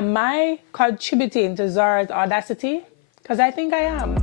Am I contributing to Zara's audacity? Because I think I am.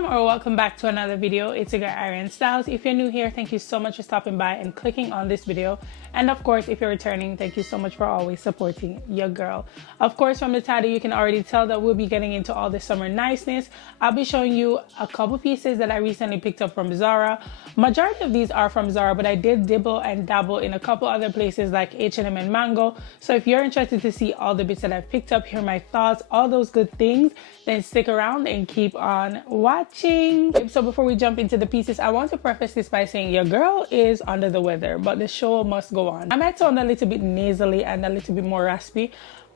Welcome back to another video. It's your girl ARIANNE STYLLZ. If you're new here, thank you so much for stopping by and clicking on this video. And of course, if you're returning, thank you so much for always supporting your girl. Of course, from the title, you can already tell that we'll be getting into all the summer niceness. I'll be showing you a couple pieces that I recently picked up from Zara. Majority of these are from Zara, but I did dibble and dabble in a couple other places like H&M and Mango. So if you're interested to see all the bits that I've picked up, hear my thoughts, all those good things, then stick around and keep on watching. So before we jump into the pieces, I want to preface this by saying your girl is under the weather, but the show must go on. I might sound a little bit nasally and a little bit more raspy,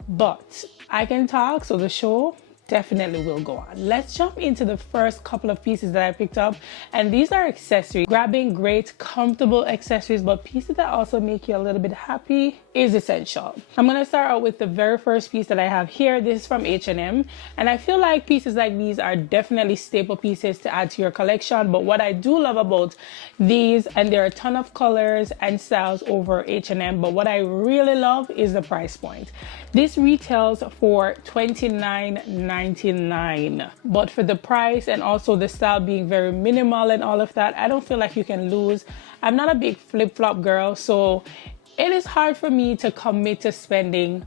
but I can talk, so the show definitely will go on. Let's jump into the first couple of pieces that I picked up, and these are accessories. Grabbing great comfortable accessories but pieces that also make you a little bit happy is essential. I'm gonna start out with the very first piece that I have here. This is from H&M, and I feel like pieces like these are definitely staple pieces to add to your collection. But what I do love about these, and there are a ton of colors and styles over H&M, but what I really love is the price point. This retails for $29.99, but for the price and also the style being very minimal and all of that, I don't feel like you can lose. I'm not a big flip-flop girl, so it is hard for me to commit to spending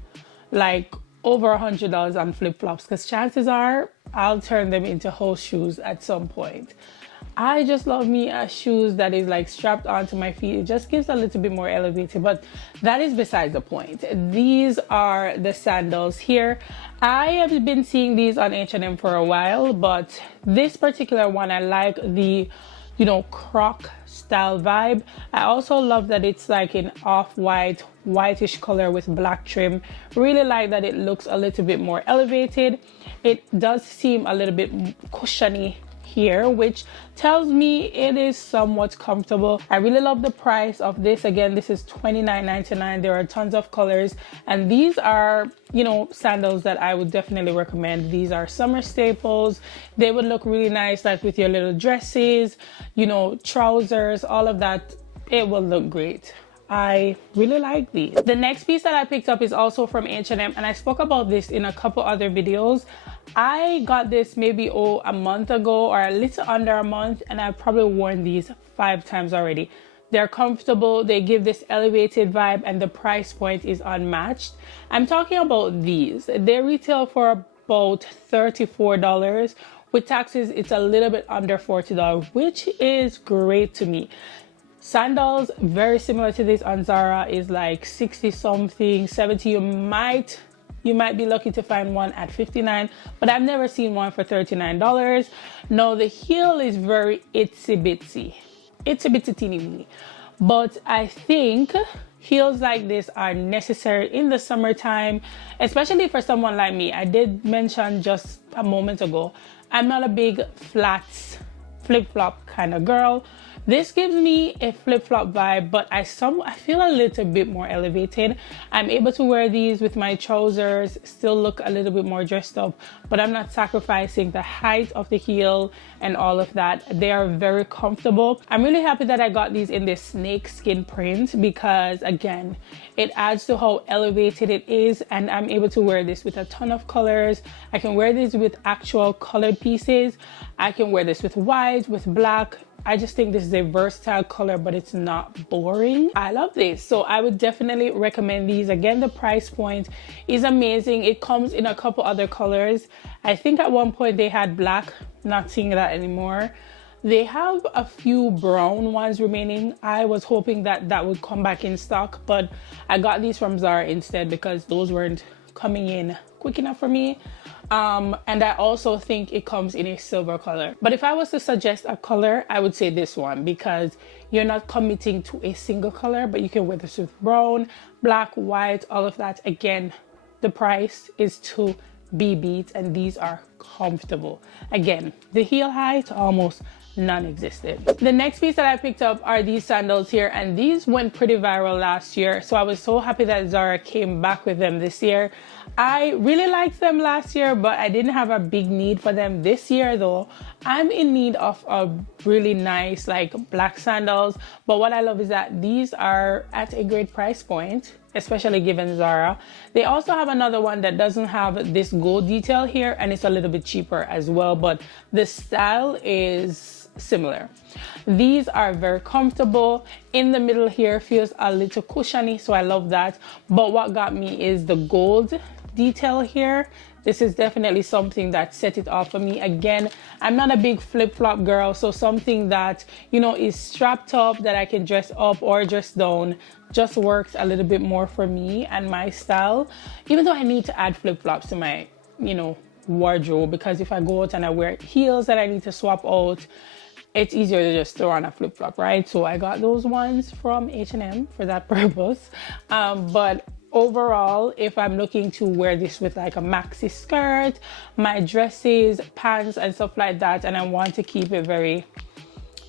like over $100 on flip-flops, because chances are I'll turn them into whole shoes at some point. I just love me a shoes that is like strapped onto my feet. It just gives a little bit more elevated, but that is besides the point. These are the sandals here. I have been seeing these on H&M for a while, but this particular one, I like the, you know, croc style vibe. I also love that it's like an off-white, whitish color with black trim. Really like that it looks a little bit more elevated. It does seem a little bit cushiony here, which tells me it is somewhat comfortable. I really love the price of this. Again, this is $29.99. There are tons of colors, and these are, you know, sandals that I would definitely recommend. These are summer staples. They would look really nice like with your little dresses, you know, trousers, all of that. It will look great. I really like these. The next piece that I picked up is also from H&M, and I spoke about this in a couple other videos. I got this maybe a month ago or a little under a month, and I've probably worn these 5 times already. They're comfortable, they give this elevated vibe, and the price point is unmatched. I'm talking about these. They retail for about $34. With taxes, it's a little bit under $40, which is great to me. Sandals, very similar to this on Zara, is like 60 something, 70. You might be lucky to find one at $59, but I've never seen one for $39. No, the heel is very itsy bitsy teeny weeny, but I think heels like this are necessary in the summertime, especially for someone like me. I did mention just a moment ago, I'm not a big flats flip-flop kind of girl. This gives me a flip-flop vibe, but I feel a little bit more elevated. I'm able to wear these with my trousers, still look a little bit more dressed up, but I'm not sacrificing the height of the heel and all of that. They are very comfortable. I'm really happy that I got these in this snake skin print, because again, it adds to how elevated it is, and I'm able to wear this with a ton of colors. I can wear this with actual colored pieces. I can wear this with white, with black. I just think this is a versatile color, but it's not boring. I love this, so I would definitely recommend these. Again, the price point is amazing. It comes in a couple other colors. I think at one point they had black, not seeing that anymore. They have a few brown ones remaining. I was hoping that that would come back in stock, but I got these from Zara instead because those weren't coming in quick enough for me. And I also think it comes in a silver color. But if I was to suggest a color, I would say this one, because you're not committing to a single color, but you can wear this with brown, black, white, all of that. Again, the price is to be beat, and these are comfortable. Again, the heel height almost non-existent. The next piece that I picked up are these sandals here, and these went pretty viral last year, so I was so happy that Zara came back with them this year. I really liked them last year, but I didn't have a big need for them this year though. I'm in need of a really nice like black sandals, but what I love is that these are at a great price point, especially given Zara. They also have another one that doesn't have this gold detail here, and it's a little bit cheaper as well, but the style is similar. These are very comfortable. In the middle here feels a little cushiony, so I love that. But what got me is the gold detail here. This is definitely something that set it off for me. Again, I'm not a big flip-flop girl, so something that, you know, is strapped up that I can dress up or dress down just works a little bit more for me and my style, even though I need to add flip-flops to my, you know, wardrobe, because if I go out and I wear heels that I need to swap out, it's easier to just throw on a flip-flop, right? So I got those ones from H&M for that purpose. But overall, if I'm looking to wear this with like a maxi skirt, my dresses, pants and stuff like that, and I want to keep it very,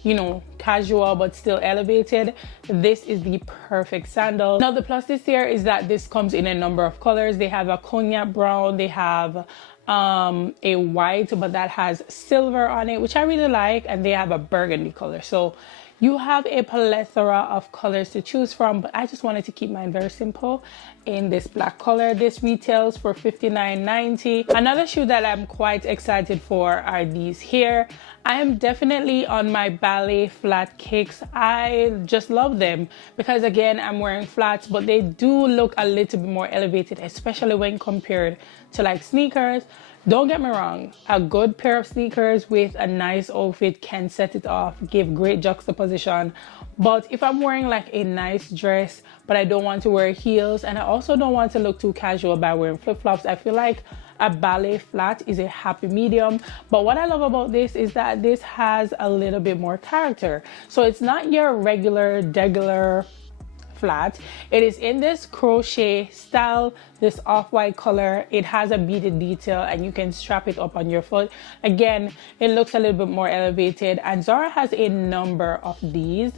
you know, casual but still elevated, this is the perfect sandal. Now the plus this here is that this comes in a number of colors. They have a cognac brown, they have a white, but that has silver on it, which I really like, and they have a burgundy color. So you have a plethora of colors to choose from, but I just wanted to keep mine very simple in this black color. This retails for $59.90. Another shoe that I'm quite excited for are these here. I am definitely on my ballet flat kicks. I just love them because, again, I'm wearing flats, but they do look a little bit more elevated, especially when compared to like sneakers. Don't get me wrong, a good pair of sneakers with a nice outfit can set it off, give great juxtaposition. But if I'm wearing like a nice dress, but I don't want to wear heels, and I also don't want to look too casual by wearing flip-flops, I feel like a ballet flat is a happy medium. But what I love about this is that this has a little bit more character. So it's not your regular flat. It is in this crochet style, this off-white color. It has a beaded detail and you can strap it up on your foot. Again, it looks a little bit more elevated, and Zara has a number of these,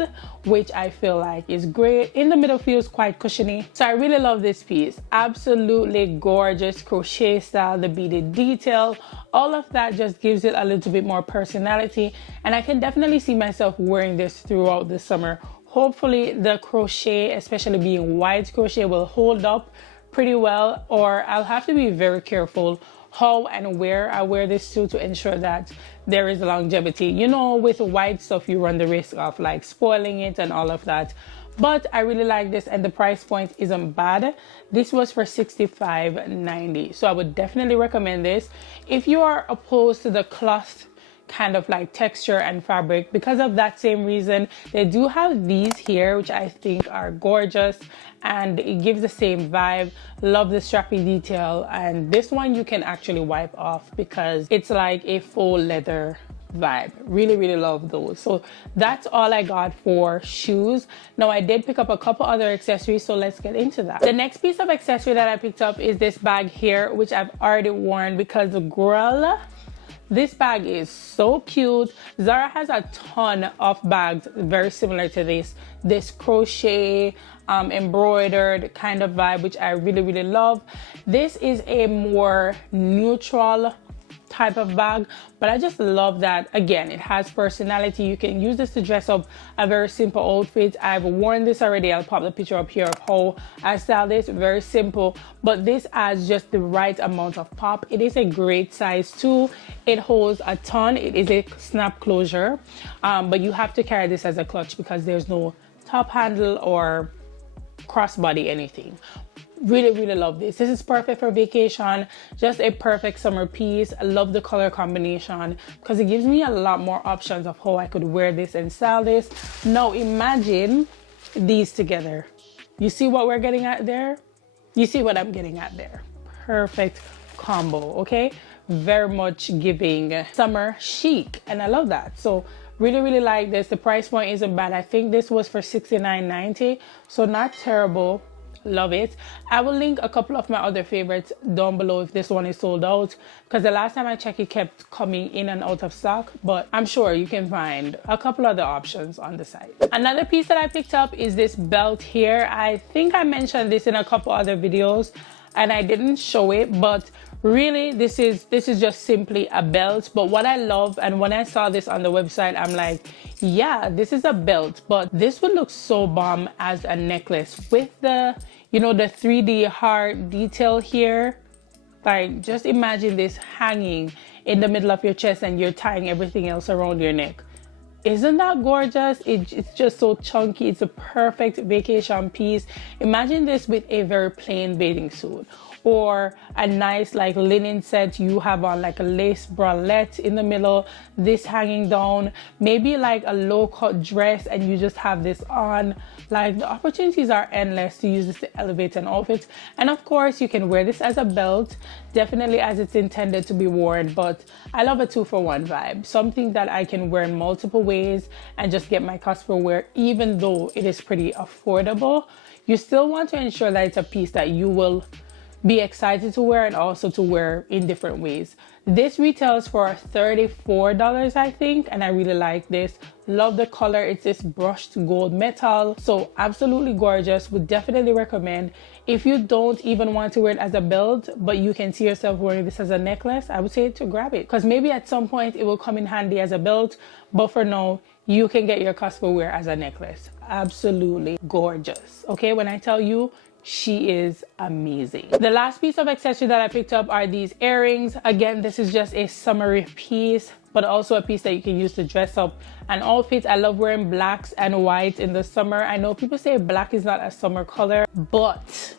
which I feel like is great. In the middle feels quite cushiony, so I really love this piece. Absolutely gorgeous crochet style, the beaded detail, all of that just gives it a little bit more personality, and I can definitely see myself wearing this throughout the summer. Hopefully the crochet, especially being wide crochet, will hold up pretty well, or I'll have to be very careful how and where I wear this to ensure that there is longevity. You know, with wide stuff you run the risk of like spoiling it and all of that. But I really like this, and the price point isn't bad. This was for $65.90, so I would definitely recommend this. If you are opposed to the cloth kind of like texture and fabric, because of that same reason, they do have these here, which I think are gorgeous, and it gives the same vibe. Love the strappy detail, and this one you can actually wipe off because it's like a faux leather vibe. Really love those. So that's all I got for shoes. Now I did pick up a couple other accessories, so let's get into that. The next piece of accessory that I picked up is this bag here, which I've already worn because girl, this bag is so cute. Zara has a ton of bags very similar to this crochet embroidered kind of vibe, which I really love. This is a more neutral type of bag, but I just love that, again, it has personality. You can use this to dress up a very simple outfit. I've worn this already. I'll pop the picture up here of how I style this. Very simple, but this adds just the right amount of pop. It is a great size too. It holds a ton. It is a snap closure, but you have to carry this as a clutch because there's no top handle or crossbody anything. Really love this. This is perfect for vacation, just a perfect summer piece. I love the color combination because it gives me a lot more options of how I could wear this and style this. Now imagine these together. You see what we're getting at there? You see what I'm getting at there? Perfect combo, okay? Very much giving summer chic, and I love that. So really like this. The price point isn't bad. I think this was for $69.90, so not terrible Love it. I will link a couple of my other favorites down below if this one is sold out, because the last time I checked it kept coming in and out of stock, but I'm sure you can find a couple other options on the site. Another piece that I picked up is this belt here. I think I mentioned this in a couple other videos and I didn't show it, but really this is just simply a belt. But what I love, and when I saw this on the website, I'm like, yeah, this is a belt, but this would look so bomb as a necklace with the, you know, the 3D heart detail here. Like, just imagine this hanging in the middle of your chest and you're tying everything else around your neck. Isn't that gorgeous? It's just so chunky. It's a perfect vacation piece. Imagine this with a very plain bathing suit, or a nice like linen set. You have on like a lace bralette in the middle, this hanging down, maybe like a low cut dress, and you just have this on. Like, the opportunities are endless to use this to elevate an outfit. And of course you can wear this as a belt, definitely as it's intended to be worn, but I love a 2-for-1 vibe, something that I can wear in multiple ways and just get my cost per wear. Even though it is pretty affordable, you still want to ensure that it's a piece that you will be excited to wear and also to wear in different ways. This retails for $34, I think, and I really like this. Love the color. It's this brushed gold metal, so absolutely gorgeous. Would definitely recommend. If you don't even want to wear it as a belt, but you can see yourself wearing this as a necklace, I would say to grab it, because maybe at some point it will come in handy as a belt, but for now you can get your cost per wear as a necklace. Absolutely gorgeous. Okay, when I tell you, she is amazing. The last piece of accessory that I picked up are these earrings. Again, this is just a summery piece, but also a piece that you can use to dress up an outfit. I love wearing blacks and whites in the summer. I know people say black is not a summer color, but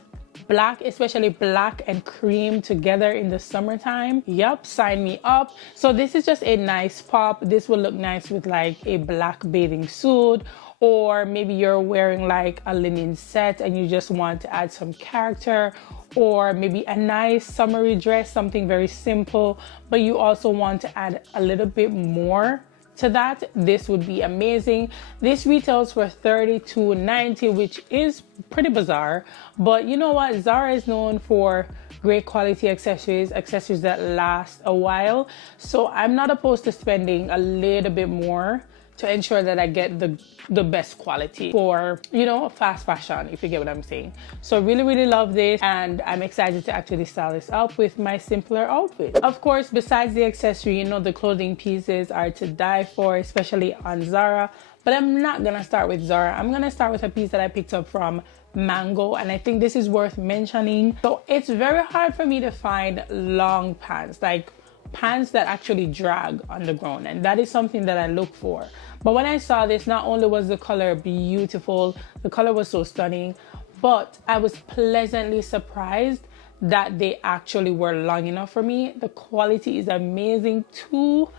black, especially black and cream together in the summertime, yep, sign me up. So this is just a nice pop. This will look nice with like a black bathing suit, or maybe you're wearing like a linen set and you just want to add some character, or maybe a nice summery dress, something very simple, but you also want to add a little bit more to that. This would be amazing. This retails for $32.90, which is pretty bizarre, but you know what, Zara is known for great quality accessories that last a while, so I'm not opposed to spending a little bit more to ensure that I get the best quality for, you know, fast fashion, if you get what I'm saying. So really love this, and I'm excited to actually style this up with my simpler outfit. Of course, besides the accessory, you know, the clothing pieces are to die for, especially on Zara. But I'm not gonna start with Zara. I'm gonna start with a piece that I picked up from Mango, and I think this is worth mentioning. So it's very hard for me to find long pants, like pants that actually drag on the ground, and that is something that I look for. But when I saw this, not only was the color beautiful, the color was so stunning, but I was pleasantly surprised that they actually were long enough for me. The quality is amazing too.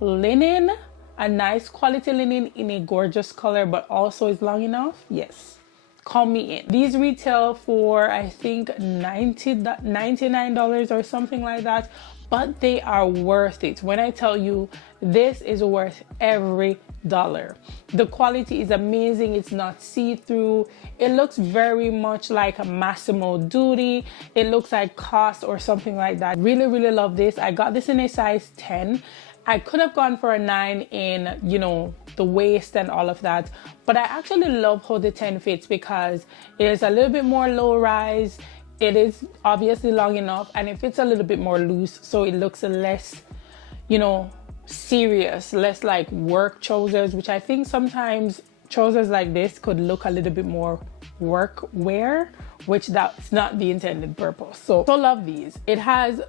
Linen, a nice quality linen in a gorgeous color, but also is long enough. Yes, call me in. These retail for, I think, $99 or something like that, but they are worth it. When I tell you, this is worth every dollar. The quality is amazing. It's not see-through. It looks very much like a Massimo Dutti. It looks like COS or something like that. Really love this. I got this in a size 10. I could have gone for a 9 in, you know, the waist and all of that, but I actually love how the 10 fits because it is a little bit more low rise. It is obviously long enough, and it fits a little bit more loose, so it looks less, you know, serious, less like work trousers, which I think sometimes trousers like this could look a little bit more work wear, which that's not the intended purpose. So love these. It has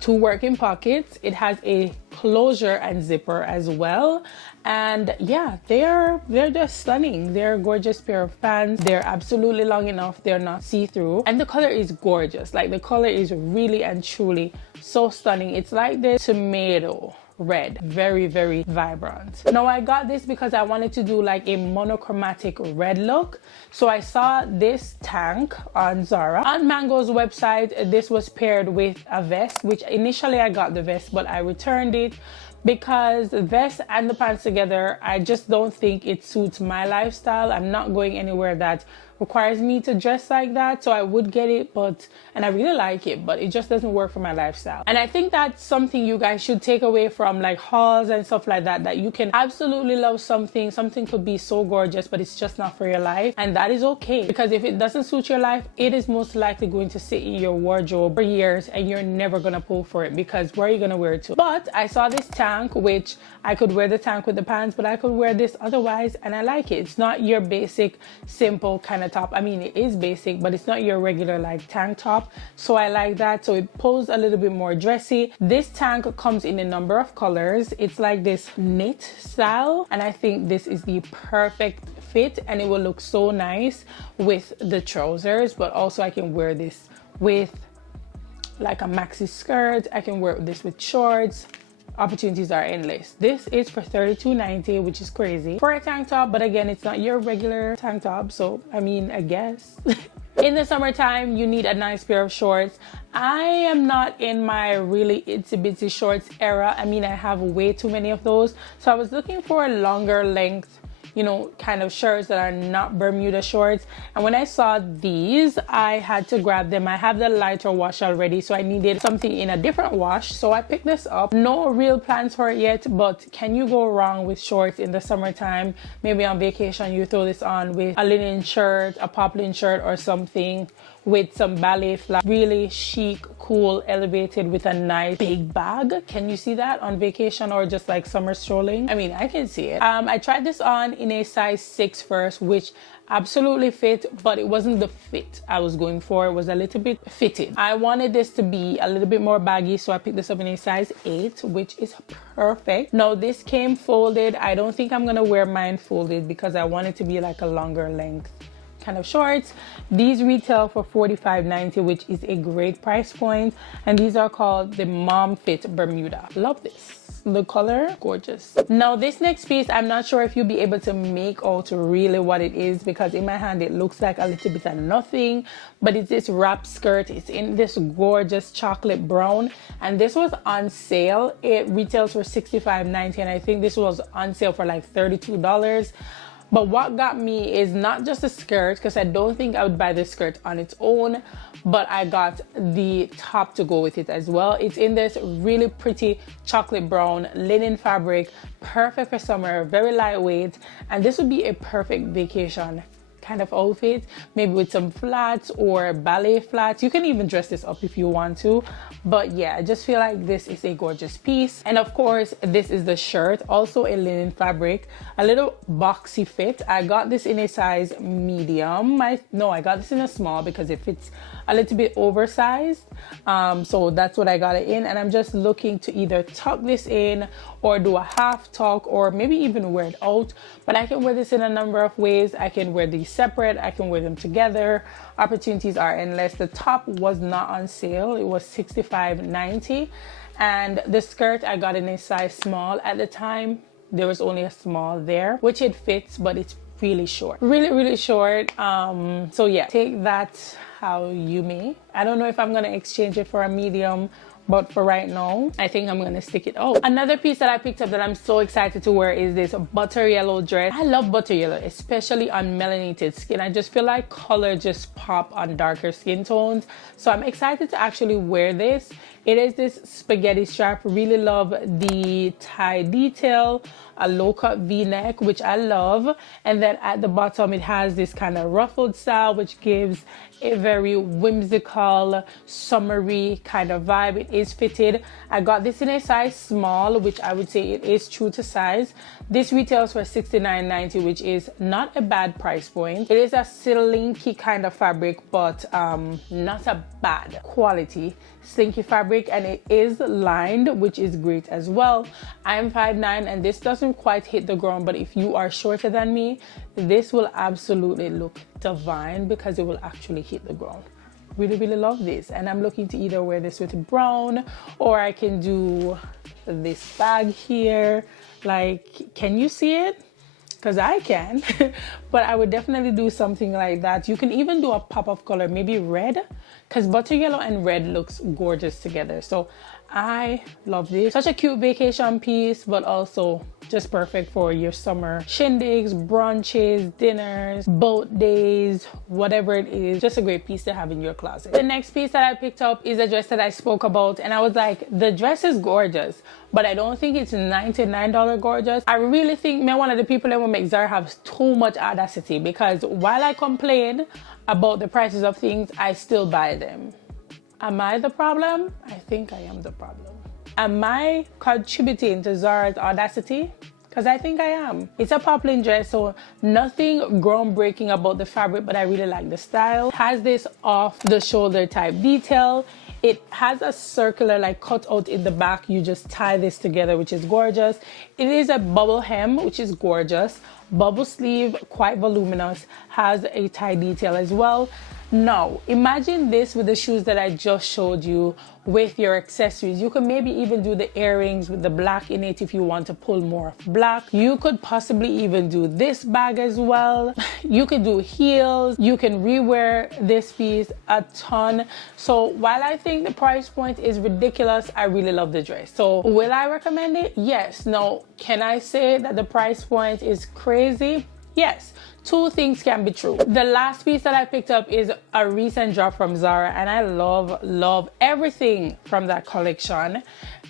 2 working pockets. It has a closure and zipper as well. And yeah, they're just stunning. They're a gorgeous pair of pants. They're absolutely long enough. They're not see-through. And the color is gorgeous. Like, the color is really and truly so stunning. It's like the tomato red, very vibrant. Now I got this because I wanted to do like a monochromatic red look, so I saw this tank on Zara. On Mango's website, this was paired with a vest, which initially I got the vest, but I returned it because the vest and the pants together, I just don't think it suits my lifestyle. I'm not going anywhere that requires me to dress like that, so I would get it, and I really like it, but it just doesn't work for my lifestyle. And I think that's something you guys should take away from like hauls and stuff like that, that you can absolutely love something could be so gorgeous, but it's just not for your life, and that is okay, because if it doesn't suit your life, it is most likely going to sit in your wardrobe for years and you're never gonna pull for it, because where are you gonna wear it to? But I saw this tank, which I could wear the tank with the pants, but I could wear this otherwise, and I like it. It's not your basic simple kind of top. I mean, it is basic, but it's not your regular like tank top, so I like that. So it pulls a little bit more dressy. This tank comes in a number of colors. It's like this knit style, and I think this is the perfect fit, and it will look so nice with the trousers, but also I can wear this with like a maxi skirt. I can wear this with shorts. Opportunities are endless. This is for $32.90, which is crazy for a tank top, but again, it's not your regular tank top, so I mean, I guess. In the summertime, you need a nice pair of shorts. I am not in my really itsy bitsy shorts era. I mean, I have way too many of those, so I was looking for a longer length, you know, kind of shirts that are not Bermuda shorts. And when I saw these, I had to grab them. I have the lighter wash already, so I needed something in a different wash, so I picked this up. No real plans for it yet, but can you go wrong with shorts in the summertime? Maybe on vacation you throw this on with a linen shirt, a poplin shirt or something, with some ballet flats. Really chic, cool, elevated, with a nice big bag. Can you see that on vacation or just like summer strolling? I mean, I can see it. I tried this on in a size 6 first, which absolutely fit, but it wasn't the fit I was going for. It was a little bit fitted. I wanted this to be a little bit more baggy, so I picked this up in a size 8, which is perfect. Now this came folded. I don't think I'm gonna wear mine folded because I want it to be like a longer length kind of shorts. These retail for $45.90, which is a great price point, and these are called the Mom Fit Bermuda. Love this. The color, gorgeous. Now this next piece, I'm not sure if you'll be able to make out really what it is, because in my hand it looks like a little bit of nothing, but it's this wrap skirt. It's in this gorgeous chocolate brown, and this was on sale. It retails for $65.90, and I think this was on sale for like $32. But what got me is not just the skirt, because I don't think I would buy this skirt on its own, but I got the top to go with it as well. It's in this really pretty chocolate brown linen fabric, perfect for summer, very lightweight, and this would be a perfect vacation kind of outfit, maybe with some flats or ballet flats. You can even dress this up if you want to, but yeah, I just feel like this is a gorgeous piece. And of course, this is the shirt, also a linen fabric, a little boxy fit. I got this in a size medium. I got this in a small because it fits a little bit oversized, so that's what I got it in, and I'm just looking to either tuck this in or do a half tuck, or maybe even wear it out. But I can wear this in a number of ways. I can wear these separate, I can wear them together. Opportunities are endless. The top was not on sale. It was $65.90, and the skirt I got in a size small. At the time there was only a small there, which it fits, but it's really short, really short. So yeah, take that how you may. I don't know if I'm gonna exchange it for a medium, but for right now, I think I'm gonna stick it out. Another piece that I picked up that I'm so excited to wear is this butter yellow dress. I love butter yellow, especially on melanated skin. I just feel like color just pop on darker skin tones. So I'm excited to actually wear this. It is this spaghetti strap. Really love the tie detail, a low cut v-neck, which I love, and then at the bottom it has this kind of ruffled style, which gives a very whimsical summery kind of vibe. It is fitted. I got this in a size small, which I would say it is true to size. This retails for $69.90, which is not a bad price point. It is a slinky kind of fabric, but not a bad quality slinky fabric, and it is lined, which is great as well. I'm 5'9", and this doesn't quite hit the ground, but if you are shorter than me, this will absolutely look divine because it will actually hit the ground. Really love this, and I'm looking to either wear this with brown, or I can do this bag here. Like, can you see it? Because I can. But I would definitely do something like that. You can even do a pop of color, maybe red, because butter yellow and red looks gorgeous together. So I love this. Such a cute vacation piece, but also just perfect for your summer shindigs, brunches, dinners, boat days, whatever it is. Just a great piece to have in your closet. The next piece that I picked up is a dress that I spoke about, and I was like, the dress is gorgeous, but I don't think it's $99 gorgeous. I really think me one of the people that will make Zara have too much audacity, because while I complain about the prices of things, I still buy them. Am I the problem? I think I am the problem. Am I contributing to Zara's audacity? Because I think I am. It's a poplin dress, so nothing groundbreaking about the fabric, but I really like the style. It has this off the shoulder type detail. It has a circular like cutout in the back. You just tie this together, which is gorgeous. It is a bubble hem, which is gorgeous. Bubble sleeve, quite voluminous, has a tie detail as well. Now, imagine this with the shoes that I just showed you with your accessories. You could maybe even do the earrings with the black in it if you want to pull more of black. You could possibly even do this bag as well. You could do heels. You can rewear this piece a ton. So while I think the price point is ridiculous, I really love the dress. So will I recommend it? Yes. Now, can I say that the price point is crazy? Yes. Two things can be true. The last piece that I picked up is a recent drop from Zara, and I love everything from that collection.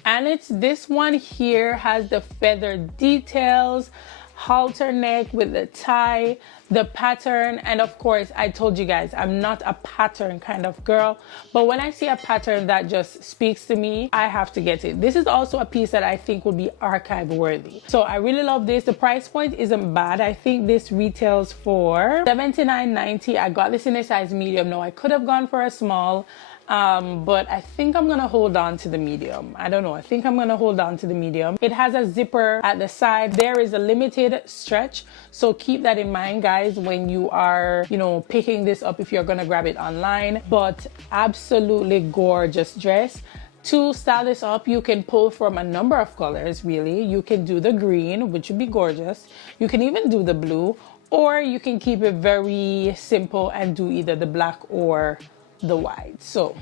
And it's this one here, has the feather details, halter neck with the tie, the pattern, and of course I told you guys I'm not a pattern kind of girl, but when I see a pattern that just speaks to me, I have to get it. This is also a piece that I think will be archive worthy, so I really love this. The price point isn't bad. I think this retails for $79.90. I got this in a size medium. Now I could have gone for a small, but I think I'm gonna hold on to the medium. I don't know, I think I'm gonna hold on to the medium. It has a zipper at the side. There is a limited stretch, so keep that in mind, guys, when you are, you know, picking this up if you're gonna grab it online. But absolutely gorgeous dress. To style this up, you can pull from a number of colors, really. You can do the green, which would be gorgeous. You can even do the blue, or you can keep it very simple and do either the black or the white. So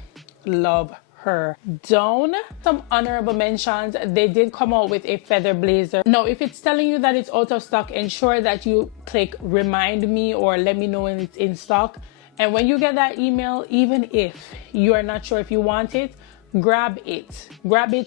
love her down. Some honorable mentions. They did come out with a feather blazer. Now if it's telling you that it's out of stock, ensure that you click remind me or let me know when it's in stock. And when you get that email, even if you are not sure if you want it, grab it.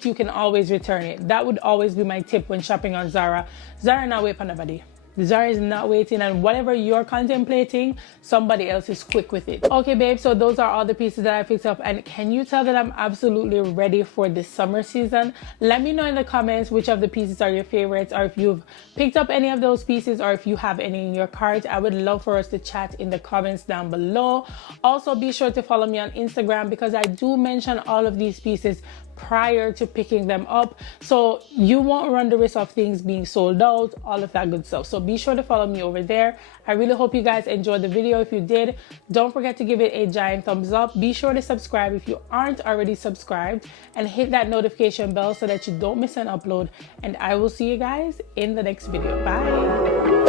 You can always return it. That would always be my tip when shopping on Zara. Zara not wait for nobody. Zara is not waiting, and whatever you're contemplating, somebody else is quick with it. Okay, babe, so those are all the pieces that I picked up, and can you tell that I'm absolutely ready for this summer season? Let me know in the comments which of the pieces are your favorites, or if you've picked up any of those pieces, or if you have any in your cart. I would love for us to chat in the comments down below. Also, be sure to follow me on Instagram, because I do mention all of these pieces prior to picking them up, so you won't run the risk of things being sold out, all of that good stuff. So be sure to follow me over there. I really hope you guys enjoyed the video. If you did, don't forget to give it a giant thumbs up. Be sure to subscribe if you aren't already subscribed, and hit that notification bell so that you don't miss an upload. And I will see you guys in the next video. Bye.